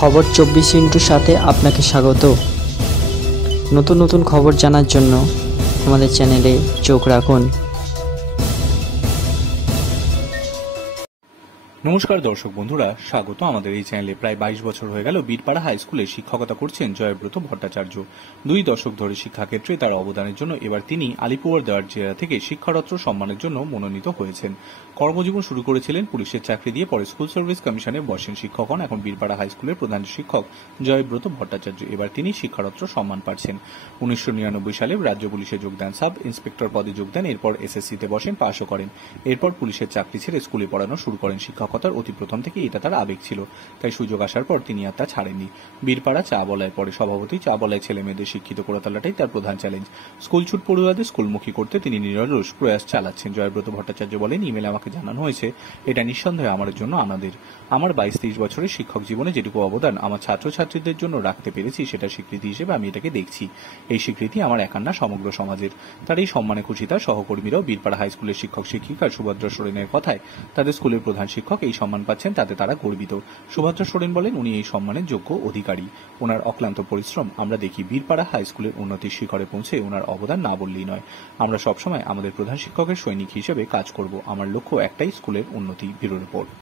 খবর 24 সাথে আপনাকে স্বাগত। নতুন নতুন খবর জানার জন্য আমাদের চ্যানেলে চোখ রাখুন। নমস্কার দর্শক বন্ধুরা, স্বাগত আমাদের এই চ্যানেলে। প্রায় 22 বছর হয়ে গেল বীরপাড়া হাই স্কুলে শিক্ষকতা করছেন জয়ব্রত ভট্টাচার্য। 2 দশক ধরে শিক্ষাক্ষেত্রে তার অবদানের জন্য এবার তিনি আলিপুরদুয়ার জেলা থেকে শিক্ষারত্ন সম্মানের জন্য মনোনীত হয়েছেন। কর্মজীবন শুরু করেছিলেন পুলিশের চাকরি দিয়ে, পরে স্কুল সার্ভিস কমিশনে বসেন শিক্ষক হন। এখন বীরপাড়া হাই স্কুলের প্রধান শিক্ষক জয়ব্রত ভট্টাচার্য। এবার তিনি শিক্ষারত্ন সম্মান পাচ্ছেন। 1999 সালে রাজ্য পুলিশে যোগ দেন, সাব ইন্সপেক্টর পদে যোগ দেন। এরপর এসএসসিতে বসেন, পাশও করেন। এরপর পুলিশের চাকরি ছেড়ে স্কুলে পড়ানো শুরু করেন। শিক্ষকতার অতি প্রথম থেকে এটা তার আবেগ ছিল, তাই সুযোগ আসার পর তিনি আর তা ছাড়েননি। বীরপাড়া চা বলায় পরে সভাপতি, চা বলায় ছেলে মেয়েদের শিক্ষিত করে তোলাটাই তার প্রধান চ্যালেঞ্জ। স্কুল ছুট পড়ুয়াদের স্কুলমুখী করতে তিনি নিরলস প্রয়াস চালাচ্ছেন। জয়ব্রত ভট্টাচার্য বলেন, ইমেলে আমাকে জানানো হয়েছে, এটা নিঃসন্দেহে আমার জন্য আনন্দের। আমার 22-23 বছরের শিক্ষক জীবনে যেটুকু অবদান আমার ছাত্রছাত্রীদের জন্য রাখতে পেরেছি, সেটা স্বীকৃতি হিসেবে আমি এটাকে দেখছি। এই স্বীকৃতি আমার একার না, সমগ্র সমাজের। তার এই সম্মানে খুশি তার সহকর্মীরাও। বীরপাড়া হাই স্কুলের শিক্ষক শিক্ষিকা সুভদ্রা সোরেনের কথায় তাদের স্কুলের প্রধান শিক্ষক এই সম্মান পাচ্ছেন, তাতে তারা গর্বিত। সুভদ্রা সোরেন বলেন, উনি এই সম্মানের যোগ্য অধিকারী। ওনার অক্লান্ত পরিশ্রম আমরা দেখি। বীরপাড়া হাই স্কুলের উন্নতির শিখরে পৌঁছে ওনার অবদান না বললেই নয়। আমরা সবসময় আমাদের প্রধান শিক্ষকের সৈনিক হিসেবে কাজ করব। আমার লক্ষ্য একটাই, স্কুলের উন্নতি। Bureau report.